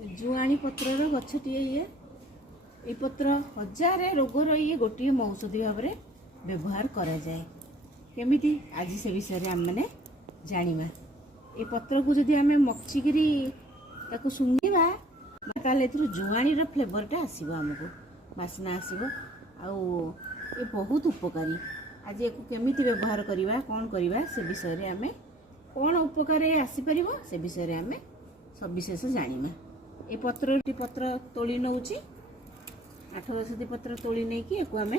जुआणी पत्रर गछटी ये पत्र हजार रोगर ये गोटे औषधि भाव में व्यवहार करा जाए केमिति आज से विषय आम मैंने जाना ये पत्र को जदि आम मक्चिकी शुंघा ताले जुआणी फ्लेवरटा आसो आमको बासना आसो ये बहुत उपकारी आज एक केमिति व्यवहार करवा कौन करवा से विषय आम कौन उपकार आसीपर से विषय आम सविशेष जाना ये पत्र तोली नौची 8-10 पत्र तोली नहीं कि आम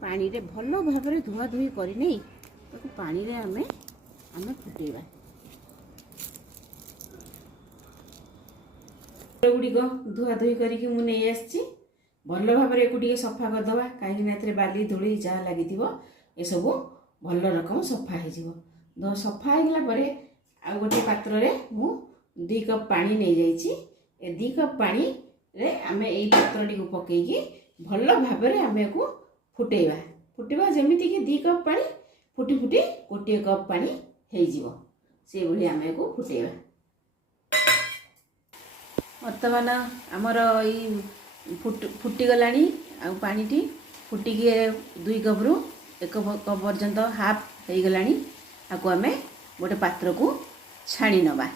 पानी रे भल भाव में धुआ धुई कर पानी रे आम फुटेबा गुड़िक धुआ धुई करके मुझे नहीं आसी भल भाव में सफा करदे कहीं बाली धूली जहाँ लगी ये सब भल रकम सफा हो सफा होगा आ गोटे पात्र रे मु 2 कप पानी नहीं जाइए 2 कप पानी रे आमे एई पत्रटी को पकेकी भल भाव में आमे को फुटेबा जेमिति कि 2 कप पानी फुटी फुटी 1 कप पानी हो जीवो से भली आमे को फुटेबा। वर्तमान आमर फुटी गलानी आ पानीटी फुटिकी 2 कप रु 1 कप पर्यंत हाफ हो गलानी आको आमे गोटे पात्र को छाणी नवा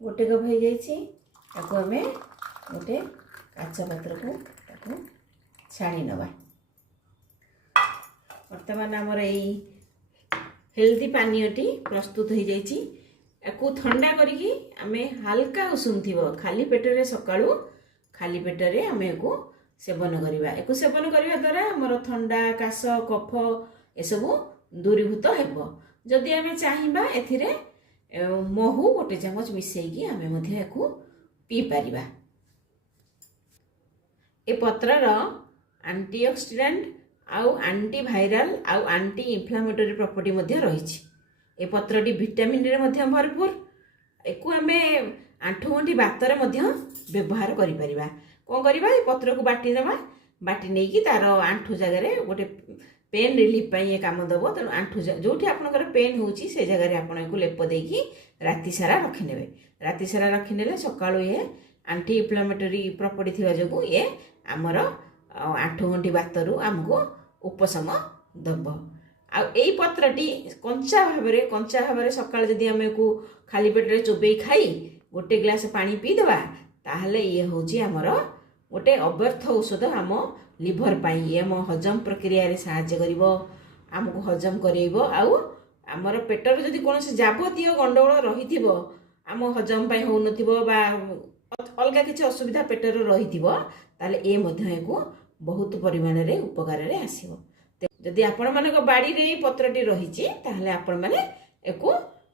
गोटे कप हो जाइए आम गोटे काच पात्र को छाणी नवा। वर्तमान आमर यही हेल्दी पानीयटी प्रस्तुत हो जाइए ठंडा करिकी आमे हल्का उषुम थी खाली पेटरे सकाळू खाली पेटरे आम को सेवन करवा एक सेवन करने द्वारा आमर ठंडा काश कफ एसबू दूरीभूत हो जदि आम चाहिए एथिरे महू गोटे चामच मिसेकी आम पी पारिबा। ए पत्रर एंटीऑक्सीडेंट आउ एंटीवायरल आउ एंटी इन्फ्लेमेटरी प्रॉपर्टी रही ए पत्रटी विटामिन रे भरपूर एको आम आंठुगंठी बातर व्यवहार करि परिबा कौन करवा पत्र को बाटी देवा बाटी नहीं कि तार आंठू जगह गोटे पेन रिलीफ ये काम दब तेणु आंठू जो आपंकर पेन होची से जगह आपको लेप देकी राति सारा रखिने राति सारा रखिने सकाळू ये आंटी इन्फ्लेमेटरी प्रॉपर्टी थिबा जोगु ये आमर आंठुगंठी बातरू आमको उपशम दब आ एई पत्रटी कंचा भाव में सकाळ जदि आम को खाली पेट रे चोबई खाई गोटे ग्लास पानी पी देबा ताहले ये होची आमर गोटे अव्यर्थ औषध आम लिभर पाई ये आम हजम प्रक्रिया रे साहाय्य करिवो आमको हजम करेइबो आउ आमर पेटर जदि कौन से जाबतीय गंडगोल रही आम हजम पाई हो नथिबो बा अलगा किसी असुविधा पेटर रही ताले ए मध्य को बहुत परिमाण रे उपकार रे आसीबो जदि आपण मानक बाड़ी रे पत्रटी रही ताहले आपण माने एको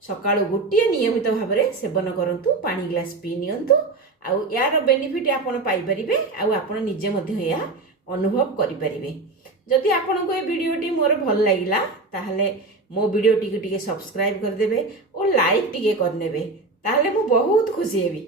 सकाळू गोटे नियमित भाव में सेवन करंतु पानी ग्लास पी नियंतु आउ यार बेनिफिट आपण पाई परिबे आउ आपण निजे मध्य या अनुभव करि परिबे। जदि आपण को ये वीडियोटी मोर भल लागिला ताहले मो वीडियोटी को टिके सब्सक्राइब कर देबे और लाइक टिके कर नेबे ताहले मु बहुत खुशी हेबी।